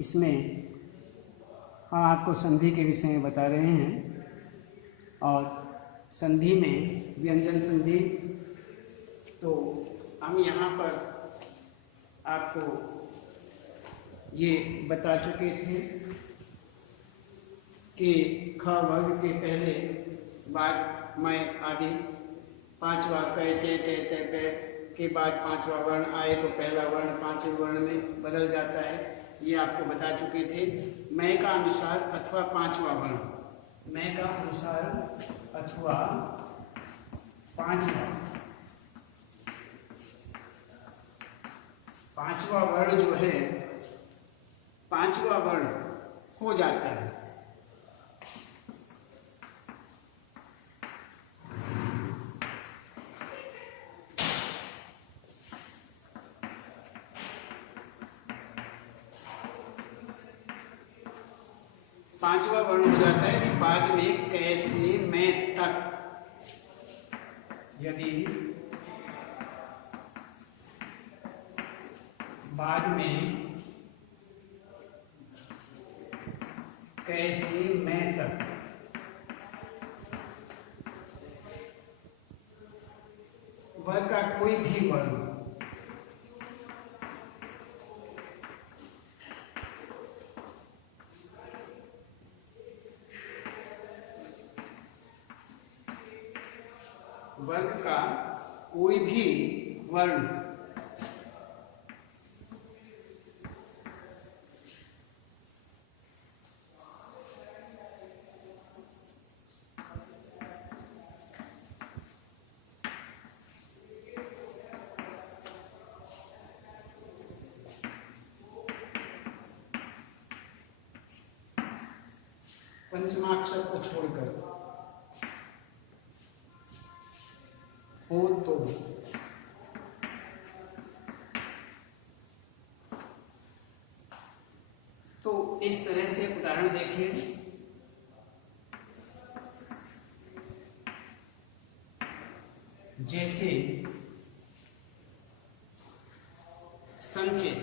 इसमें हम आपको संधि के विषय में बता रहे हैं और संधि में व्यंजन संधि। तो हम यहाँ पर आपको ये बता चुके थे कि ख वर्ग के पहले बाद मैं आदि पांचवा कै चे टे ते पे के बाद पांचवा वर्ण आए तो पहला वर्ण पांचवें वर्ण में बदल जाता है। ये आपको बता चुके थे। मैं का अनुसार अथवा पांचवा वर्ण, मैं का अनुसार अथवा पांचवा वर्ण जो है, पांचवा वर्ण हो जाता है। पांचवा वर्ण हो जाता है कि बाद में कैसे मैं तक, यदि बाद में कैसे मैं तक वर्ग का कोई भी वर्ण वर्ग का कोई भी वर्ण पंचमाक्षर को छोड़कर हो तो इस तरह से उदाहरण देखिए। जैसे संचय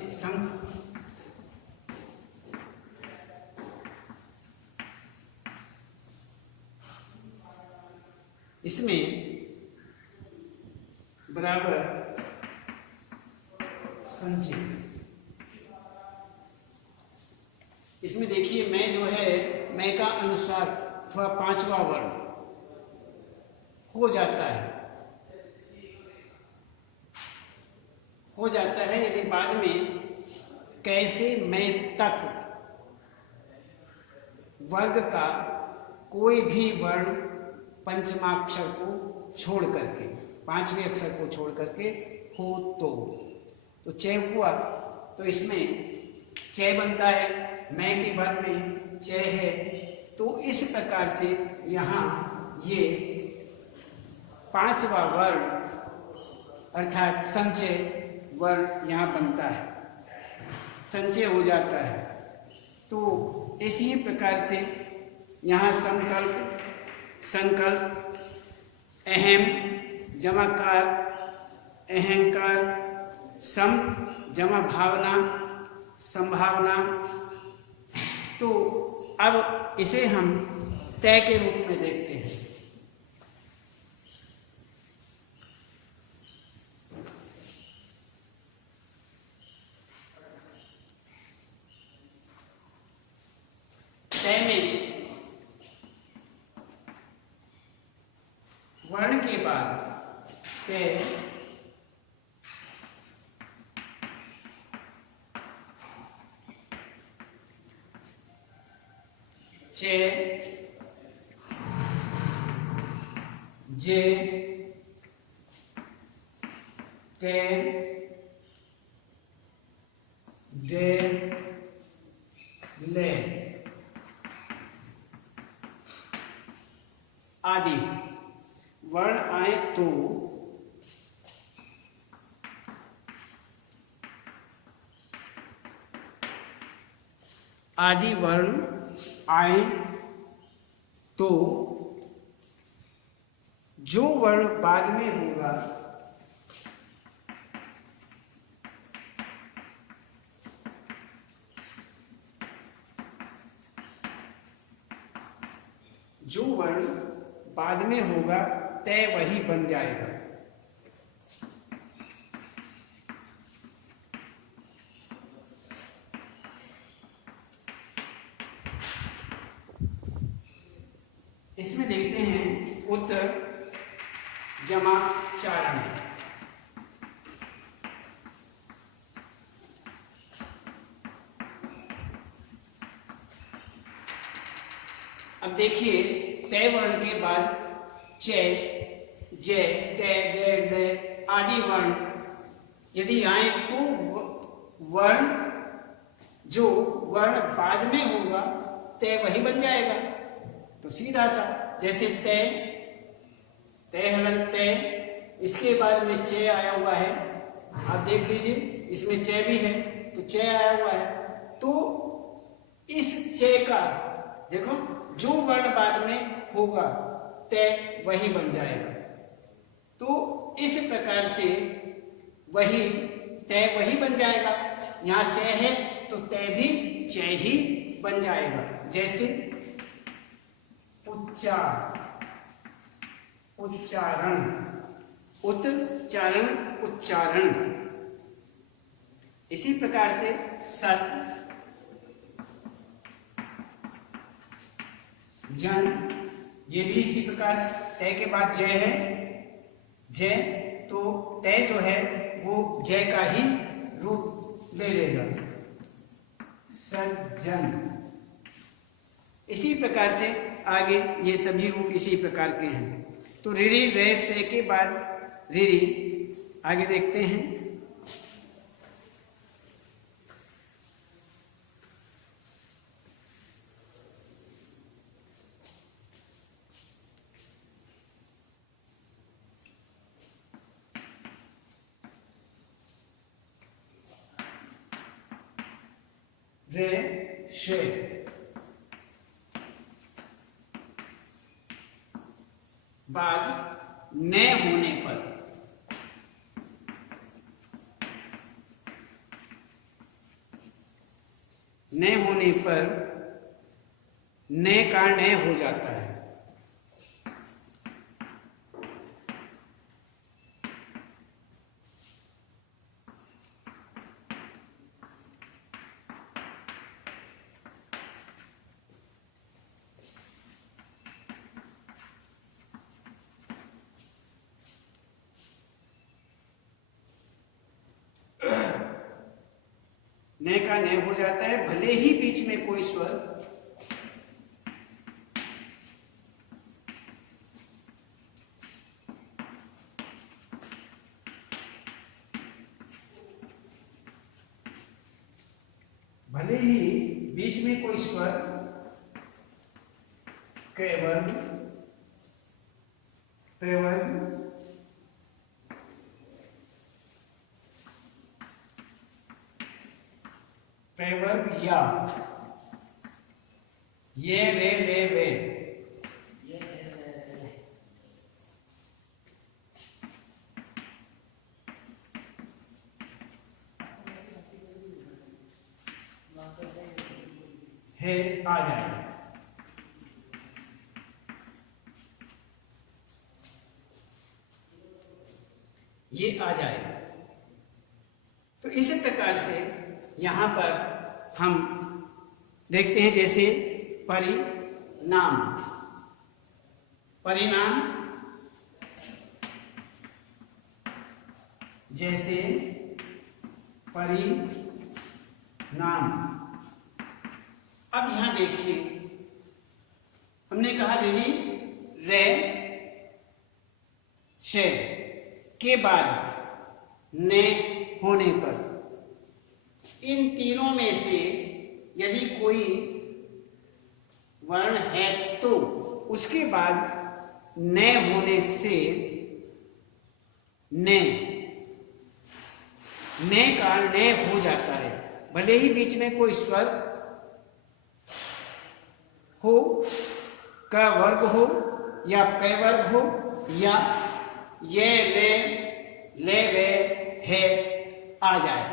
इसमें बराबर संचय, इसमें देखिए मैं जो है मैं का अनुसार अथवा पांचवा वर्ण हो जाता है यदि बाद में कैसे मैं तक वर्ग का कोई भी वर्ण पंचमाक्षर को छोड़ करके, पांचवें अक्षर को छोड़ करके हो तो चय हुआ। तो इसमें चय बनता है, मैं के बाद में चय है। तो इस प्रकार से यहाँ ये पांचवा वर्ण अर्थात संचय वर्ण यहाँ बनता है, संचय हो जाता है। तो इसी प्रकार से यहाँ संकल्प, अहम, जमाकार, अहंकार, सम जमा भावना, संभावना। तो अब इसे हम तय के रूप में देखते हैं। तय में वर्ण के बाद तय चे जे के दे ले आदि वर्ण आए तो आदि वर्ण आए तो जो वर्ण बाद में होगा जो वर्ण बाद में होगा तय वही बन जाएगा। इसमें देखते हैं उत जमा चारण। अब देखिए तय वर्ण के बाद चे, जे, टे, डे, डे आदि वर्ण यदि आए तो वर्ण जो वर्ण बाद में होगा तय वही बन जाएगा। तो सीधा सा जैसे तय, तय हलंत तय, इसके बाद में चे आया हुआ है, आप देख लीजिए इसमें चे भी है तो चे आया हुआ है। तो इस चे का देखो जो वर्ण बाद में होगा तय वही बन जाएगा। तो इस प्रकार से वही तय वही बन जाएगा। यहाँ चे है तो तय भी चे ही बन जाएगा। जैसे उच्चार, उच्चारण, उच्चारण, उच्चारण। इसी प्रकार से सत, जन, ये भी इसी प्रकार तय के बाद जय है, जय, तो तय जो है वो जय का ही रूप ले लेगा। सज्जन, इसी प्रकार से आगे ये सभी रूप इसी प्रकार के हैं। तो रिरी रे से के बाद रिरी आगे देखते हैं। रे शे, बाद न होने पर न होने पर न का न हो जाता है। न का न हो जाता है, भले ही बीच में कोई स्वर भले ही बीच में कोई स्वर कैवर्ग, प्रवर्ग, प्रवर्ग या ये रे ले वे है आ जाएगा। ये आ जाएगा। तो इसी प्रकार से यहां पर हम देखते हैं जैसे परिणाम, परिणाम जैसे परिणाम। अब यहां देखिए हमने कहा रे रे शे के बाद ने होने पर इन तीनों में से यदि कोई वर्ण है तो उसके बाद न होने से न का न हो जाता है। भले ही बीच में कोई स्वर हो, क वर्ग हो या पै वर्ग हो या ये ले वे है आ जाए,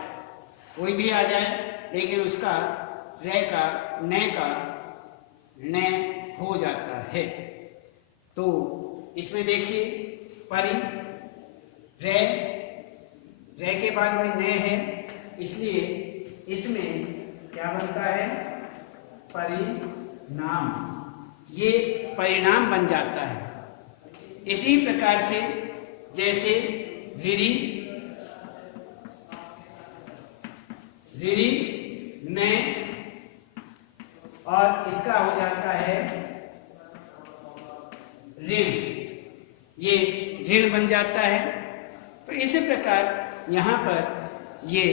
कोई भी आ जाए, लेकिन उसका रे का न हो जाता है। है। तो इसमें देखिए परि, रे, रे के बाद में ने है, इसलिए इसमें क्या बनता है, परिणाम, ये परिणाम बन जाता है। इसी प्रकार से जैसे ऋरी, ऋरी में, और इसका हो जाता है ऋण, ये ऋण बन जाता है। तो इसी प्रकार यहाँ पर ये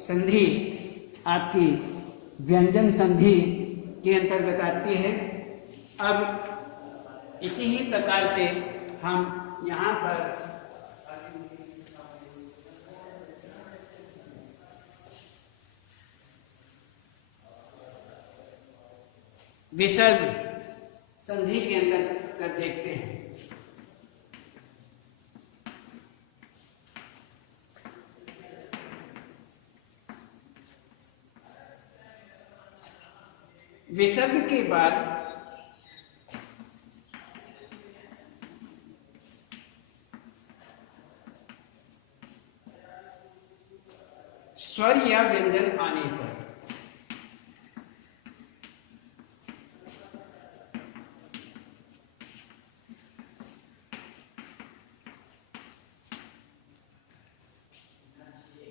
संधि आपकी व्यंजन संधि के अंतर्गत आती है। अब इसी ही प्रकार से हम यहाँ पर विसर्ग संधि के अंतर्गत देखते हैं। विसर्ग के बाद स्वर या व्यंजन आने पर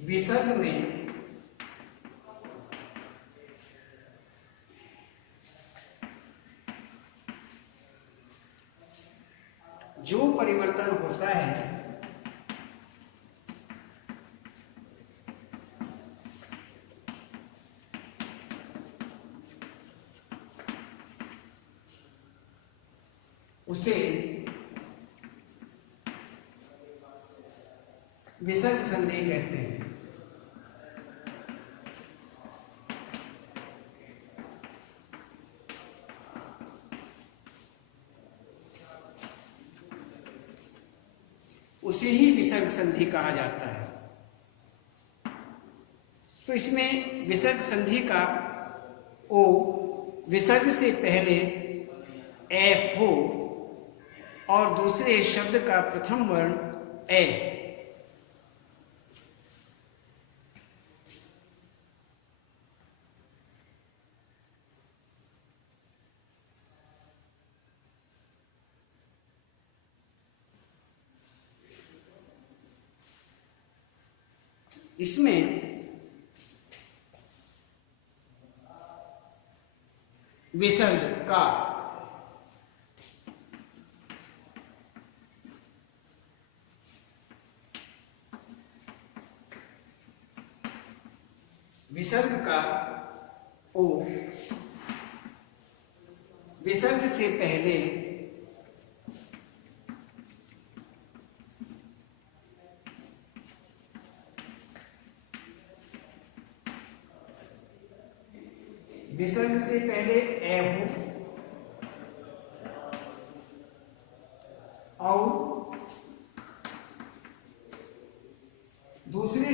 विसर्ग में जो परिवर्तन होता है उसे विसर्ग संधि कहते हैं। उसे ही विसर्ग संधि कहा जाता है। तो इसमें विसर्ग संधि का ओ विसर्ग से पहले ए हो और दूसरे शब्द का प्रथम वर्ण ए, इसमें विसर्ग का विसर्ग का ओ विसर्ग से पहले विसर्ग से पहले ए हो और दूसरे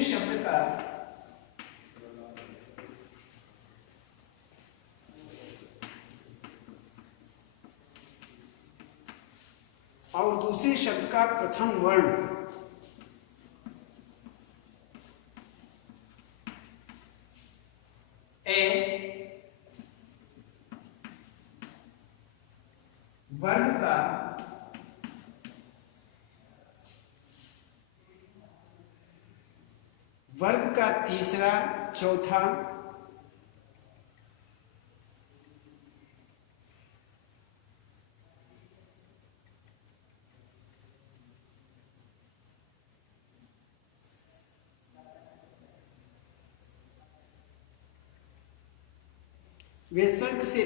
शब्द का प्रथम वर्ण ए वर्ग का तीसरा, चौथा, विसर्ग से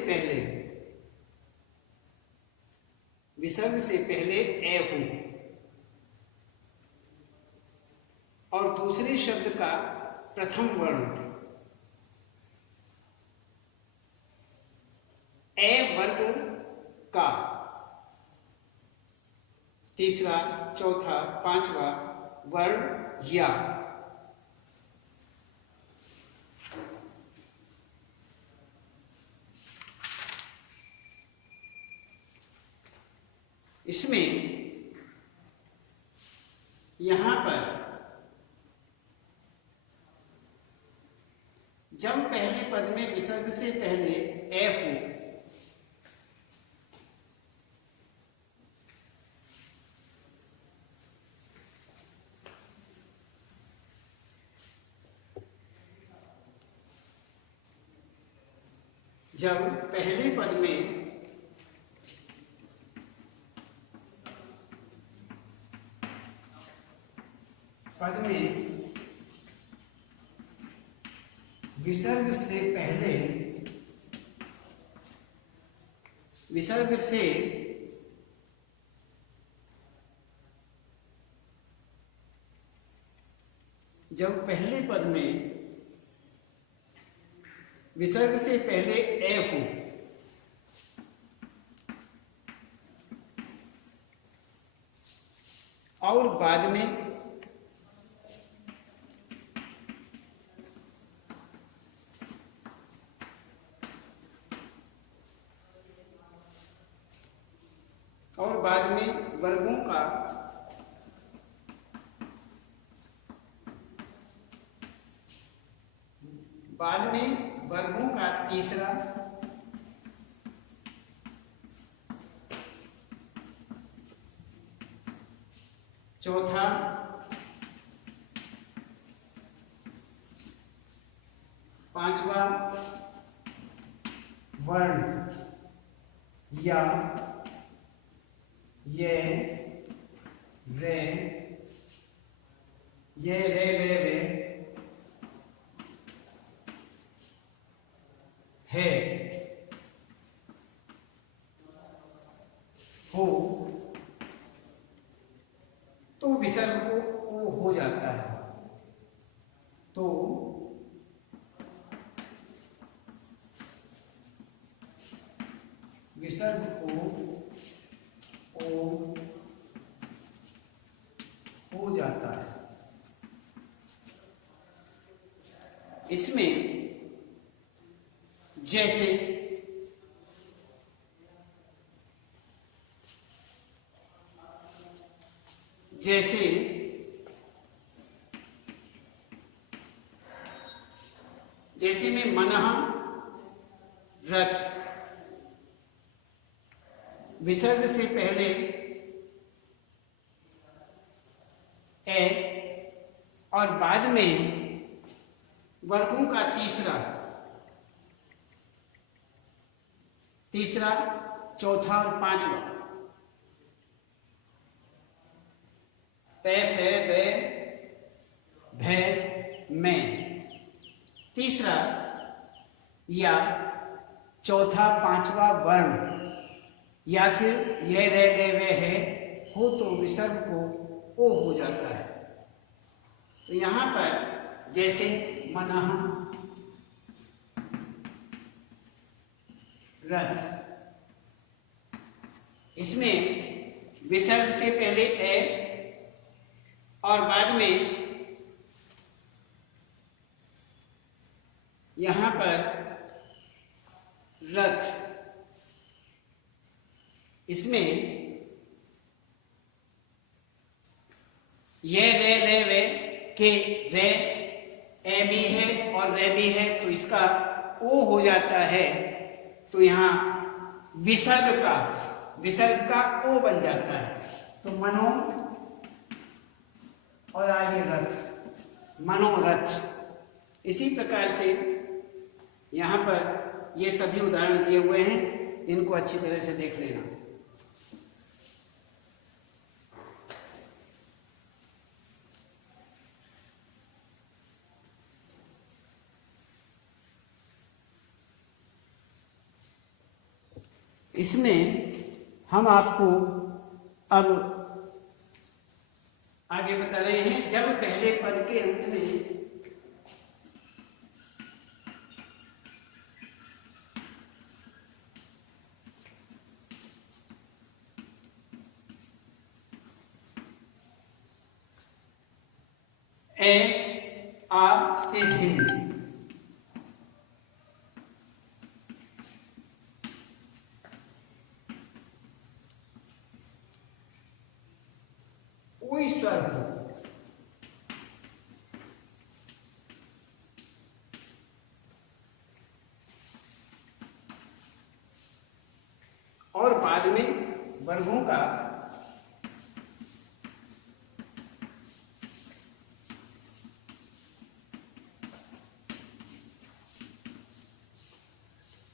पहले ए हो और दूसरे शब्द का प्रथम वर्ण ए वर्ग का तीसरा, चौथा, पांचवा वर्ण या इसमें यहां पर जब पहले पद में विसर्ग से पहले ए हो, जब पहले पद में विसर्ग से पहले विसर्ग से जब पहले पद में विसर्ग से पहले ए हो, और बाद में वर्गों का तीसरा, चौथा, पांचवा वर्ण या ये रे है हो, तो विसर्ग को ओ हो जाता है। तो विसर्ग को ओ हो जाता है। इसमें जैसे जैसे में मनः रथ, विसर्ग से पहले ए और बाद में वर्गों का तीसरा, चौथा और पांचवा, पे फे बे भे में, तीसरा या चौथा पांचवा वर्ण या फिर ये रे वे है हो, तो विसर्ग को ओ हो जाता है। तो यहां पर जैसे मनः रथ, इसमें विसर्ग से पहले ए और बाद में यहां पर रथ, इसमें ये रे वे के रे ए भी है और रे भी है, तो इसका ओ हो जाता है। तो यहां विसर्ग का ओ बन जाता है। तो मनो और आगे रथ, मनोरथ। इसी प्रकार से यहां पर ये सभी उदाहरण दिए हुए हैं, इनको अच्छी तरह से देख लेना। इसमें हम आपको अब आगे बता रहे हैं, जब पहले पद के अंत में ए आ से भिन्न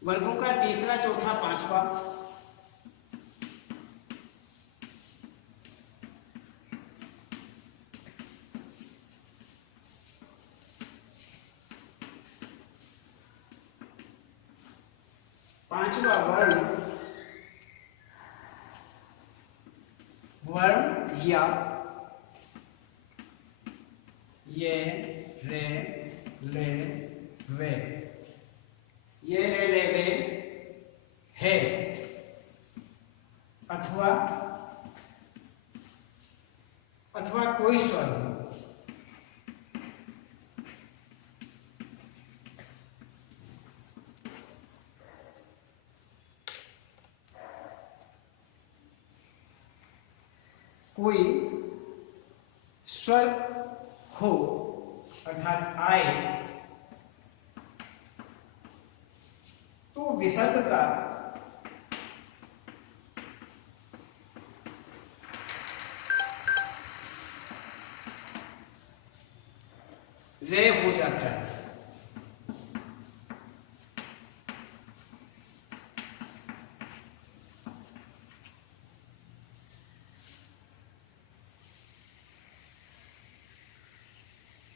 वर्गों का तीसरा, चौथा, पांचवा। पांचवा वर्ण या, ये, रे, ले, वे, ये, रे, ले, वे, है, अथवा कोई स्वर हो। कोई स्वर हो अर्थात आए तो विसर्ग का रे हो जाता है।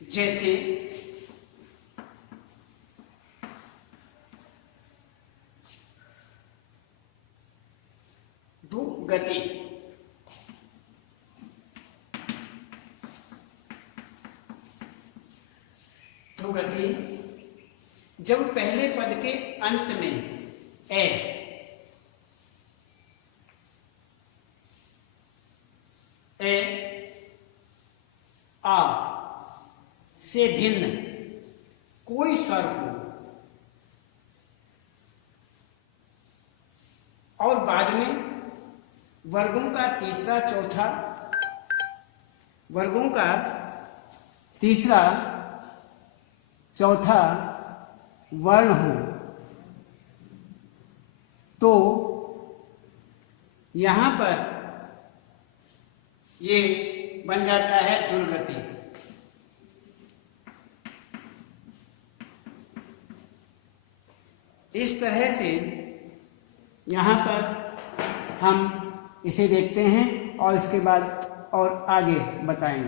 जैसे दुगति, दुगति जब पहले पद के अंत में ए आ से भिन्न कोई स्वर हो और बाद में वर्गों का तीसरा, चौथा, वर्गों का तीसरा, चौथा वर्ण हो तो यहां पर ये बन जाता है दुर्गति। इस तरह से यहाँ पर हम इसे देखते हैं और इसके बाद और आगे बताएंगे।